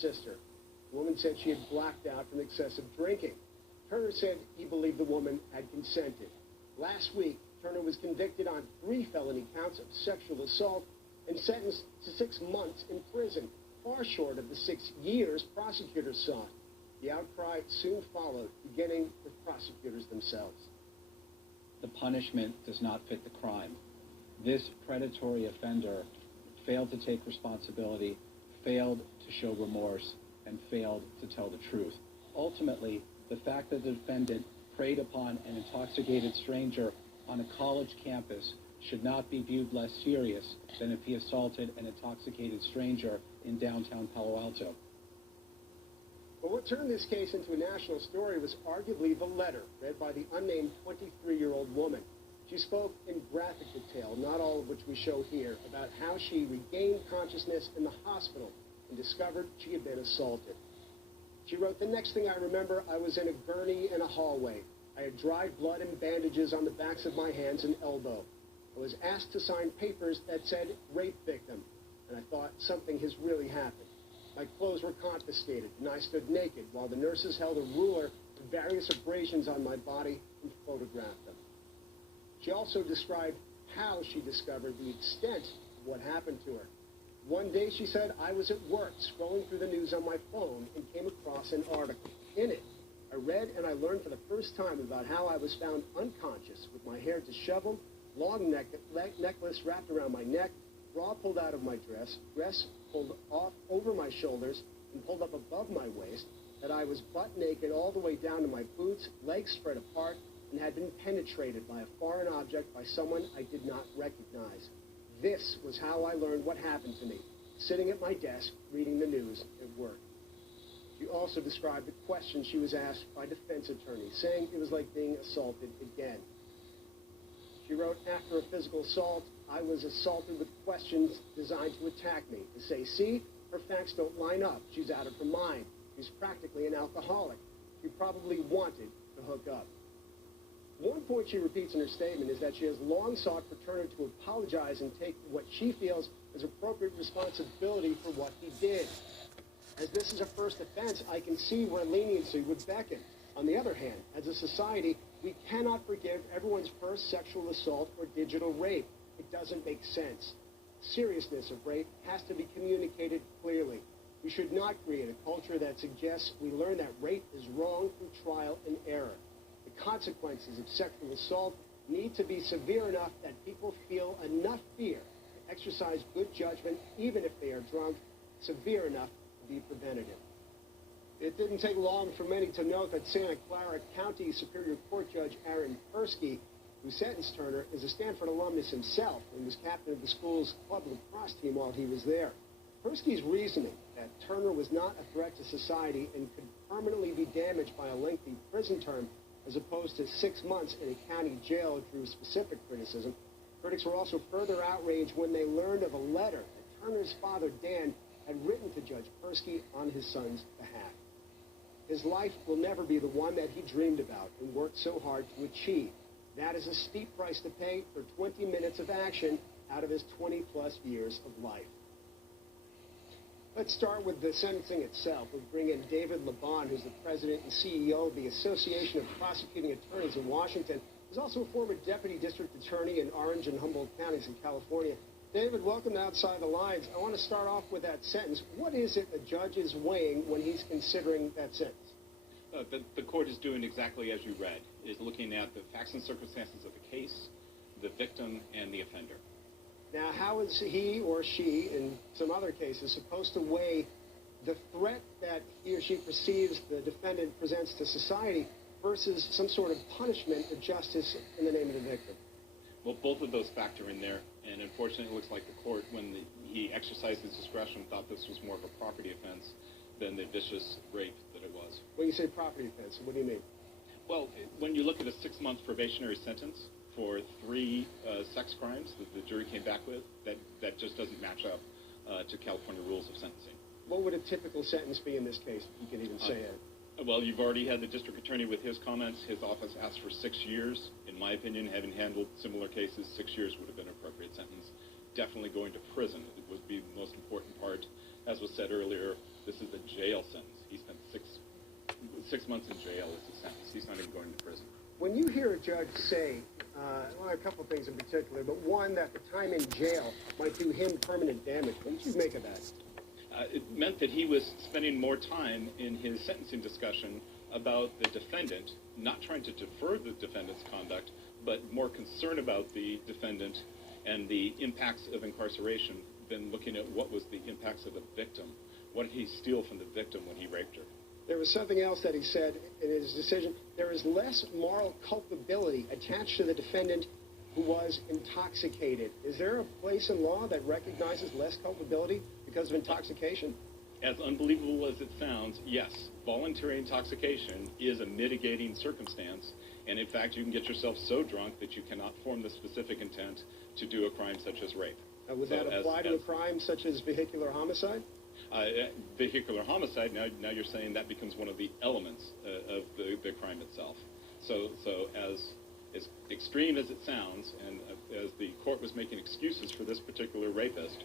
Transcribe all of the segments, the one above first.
sister. The woman said she had blacked out from excessive drinking. Turner said he believed the woman had consented. Last week, Turner was convicted on 3 felony counts of sexual assault and sentenced to 6 months in prison, far short of the 6 years prosecutors sought. The outcry soon followed, beginning with prosecutors themselves. The punishment does not fit the crime. This predatory offender failed to take responsibility, failed to show remorse, and failed to tell the truth. Ultimately, the fact that the defendant preyed upon an intoxicated stranger on a college campus should not be viewed less serious than if he assaulted an intoxicated stranger in downtown Palo Alto. But what turned this case into a national story was arguably the letter read by the unnamed 23-year-old woman. She spoke in graphic detail, not all of which we show here, about how she regained consciousness in the hospital and discovered she had been assaulted. She wrote, "The next thing I remember, I was in a gurney in a hallway. I had dried blood and bandages on the backs of my hands and elbow. I was asked to sign papers that said rape victim, and I thought something has really happened. My clothes were confiscated, and I stood naked while the nurses held a ruler with various abrasions on my body and photographed them." She also described how she discovered the extent of what happened to her. One day, she said, "I was at work scrolling through the news on my phone and came across an article. In it, I read and I learned for the first time about how I was found unconscious with my hair disheveled, long necklace wrapped around my neck, bra pulled out of my dress pulled off over my shoulders and pulled up above my waist, that I was butt naked all the way down to my boots, legs spread apart, and had been penetrated by a foreign object by someone I did not recognize. This was how I learned what happened to me, sitting at my desk reading the news at work." She also described the questions she was asked by defense attorneys, saying it was like being assaulted again. She wrote, "After a physical assault, I was assaulted with questions designed to attack me, to say, see, her facts don't line up. She's out of her mind. She's practically an alcoholic. She probably wanted to hook up." One point she repeats in her statement is that she has long sought for Turner to apologize and take what she feels is appropriate responsibility for what he did. "As this is a first offense, I can see where leniency would beckon. On the other hand, as a society, we cannot forgive everyone's first sexual assault or digital rape. It doesn't make sense. Seriousness of rape has to be communicated clearly. We should not create a culture that suggests we learn that rape is wrong through trial and error. The consequences of sexual assault need to be severe enough that people feel enough fear to exercise good judgment, even if they are drunk, severe enough to be preventative." It didn't take long for many to note that Santa Clara County Superior Court Judge Aaron Persky, who sentenced Turner, is a Stanford alumnus himself and was captain of the school's club lacrosse team while he was there. Persky's reasoning that Turner was not a threat to society and could permanently be damaged by a lengthy prison term as opposed to 6 months in a county jail drew specific criticism. Critics were also further outraged when they learned of a letter that Turner's father, Dan, had written to Judge Persky on his son's behalf. His life will never be the one that he dreamed about and worked so hard to achieve. That is a steep price to pay for 20 minutes of action out of his 20-plus years of life. Let's start with the sentencing itself. We'll bring in David LaBahn, who's the president and CEO of the Association of Prosecuting Attorneys in Washington. He's also a former deputy district attorney in Orange and Humboldt counties in California. David, welcome to Outside the Lines. I want to start off with that sentence. What is it the judge is weighing when he's considering that sentence? The court is doing exactly as you read, is looking at the facts and circumstances of the case, the victim, and the offender. Now, how is he or she, in some other cases, supposed to weigh the threat that he or she perceives the defendant presents to society versus some sort of punishment or justice in the name of the victim? Well, both of those factor in there, and unfortunately it looks like the court, when he exercised his discretion, thought this was more of a property offense than the vicious rape that it was. When you say property offense, what do you mean? Well, when you look at a 6-month probationary sentence for 3 sex crimes that the jury came back with, that just doesn't match up to California rules of sentencing. What would a typical sentence be in this case, if you can even say it? Well, you've already had the district attorney with his comments. His office asked for 6 years. In my opinion, having handled similar cases, 6 years would have been an appropriate sentence. Definitely going to prison would be the most important part. As was said earlier, This is a jail sentence. He spent six months in jail as a sentence. He's not even going to prison. When you hear a judge say, well, a couple of things in particular, but one, that the time in jail might do him permanent damage, what did you make of that? It meant that he was spending more time in his sentencing discussion about the defendant, not trying to defer the defendant's conduct, but more concerned about the defendant and the impacts of incarceration than looking at what was the impacts of the victim. What did he steal from the victim when he raped her? There was something else that he said in his decision. There is less moral culpability attached to the defendant who was intoxicated. Is there a place in law that recognizes less culpability because of intoxication? As unbelievable as it sounds, yes, voluntary intoxication is a mitigating circumstance, and in fact, you can get yourself so drunk that you cannot form the specific intent to do a crime such as rape. Would that apply to a crime such as vehicular homicide? Vehicular homicide, now you're saying that becomes one of the elements of the crime itself. So as extreme as it sounds, and as the court was making excuses for this particular rapist,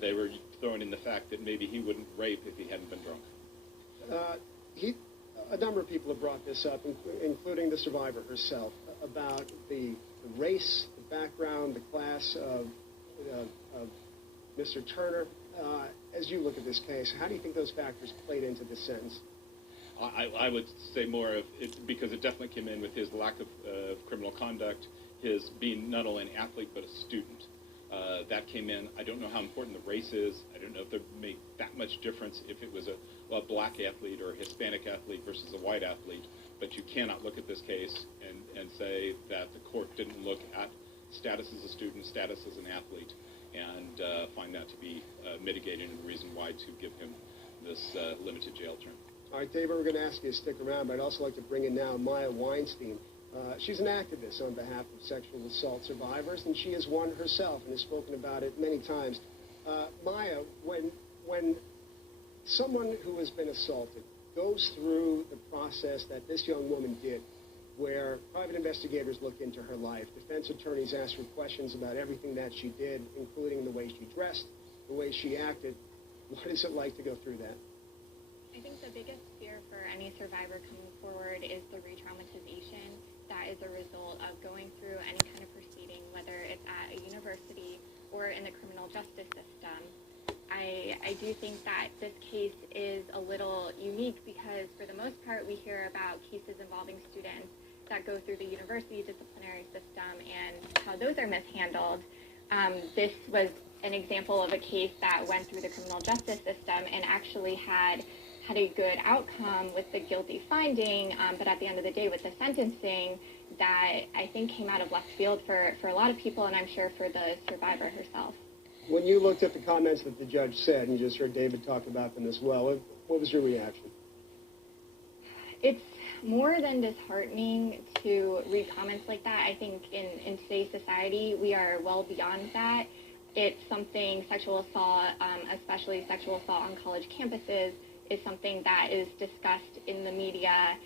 they were throwing in the fact that maybe he wouldn't rape if he hadn't been drunk. A number of people have brought this up, including the survivor herself, about the race, the background, the class of Mr. Turner. As you look at this case, how do you think those factors played into this sentence? I would say more of it, because it definitely came in with his lack of criminal conduct, his being not only an athlete but a student. That came in. I don't know how important the race is. I don't know if it made that much difference if it was a black athlete or a Hispanic athlete versus a white athlete. But you cannot look at this case and say that the court didn't look at status as a student, status as an athlete, and find that to be mitigating and the reason why to give him this limited jail term. All right, David, we're going to ask you to stick around, but I'd also like to bring in now Maya Weinstein. She's an activist on behalf of sexual assault survivors, and she is one herself and has spoken about it many times. Maya, when someone who has been assaulted goes through the process that this young woman did, where private investigators look into her life, defense attorneys ask her questions about everything that she did, including the way she dressed, the way she acted, what is it like to go through that? I think the biggest fear for any survivor coming forward is the re-traumatization that is a result of going through any kind of proceeding, whether it's at a university or in the criminal justice system. I do think that this case is a little unique because for the most part we hear about cases involving students that go through the university disciplinary system and how those are mishandled. This was an example of a case that went through the criminal justice system and actually had a good outcome with the guilty finding, but at the end of the day with the sentencing that I think came out of left field for a lot of people, and I'm sure for the survivor herself. When you looked at the comments that the judge said, and you just heard David talk about them as well, what was your reaction? It's more than disheartening to read comments like that. I think in today's society, we are well beyond that. It's something, sexual assault, especially sexual assault on college campuses, is something that is discussed in the media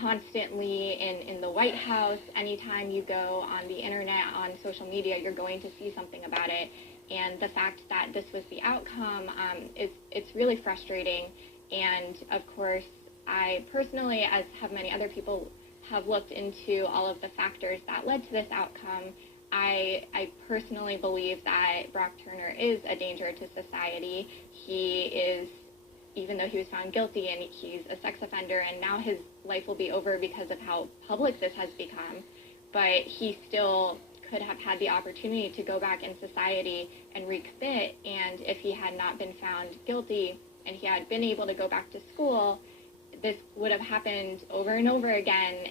constantly in the White House. Anytime you go on the internet, on social media, you're going to see something about it. And the fact that this was the outcome, it's really frustrating. And of course, I personally, as have many other people, have looked into all of the factors that led to this outcome. I personally believe that Brock Turner is a danger to society. He is, even though he was found guilty and he's a sex offender and now his life will be over because of how public this has become, but he still could have had the opportunity to go back in society and recommit, and if he had not been found guilty and he had been able to go back to school, this would have happened over and over again.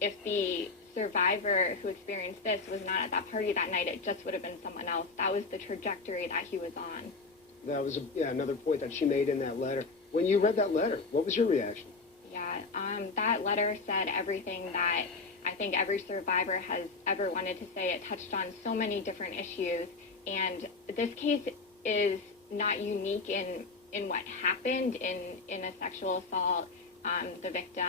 If the survivor who experienced this was not at that party that night, it just would have been someone else. That was the trajectory that he was on. That was another point that she made in that letter. When you read that letter, what was your reaction? Yeah, that letter said everything that I think every survivor has ever wanted to say. It touched on so many different issues, and this case is not unique in what happened in a sexual assault. The victim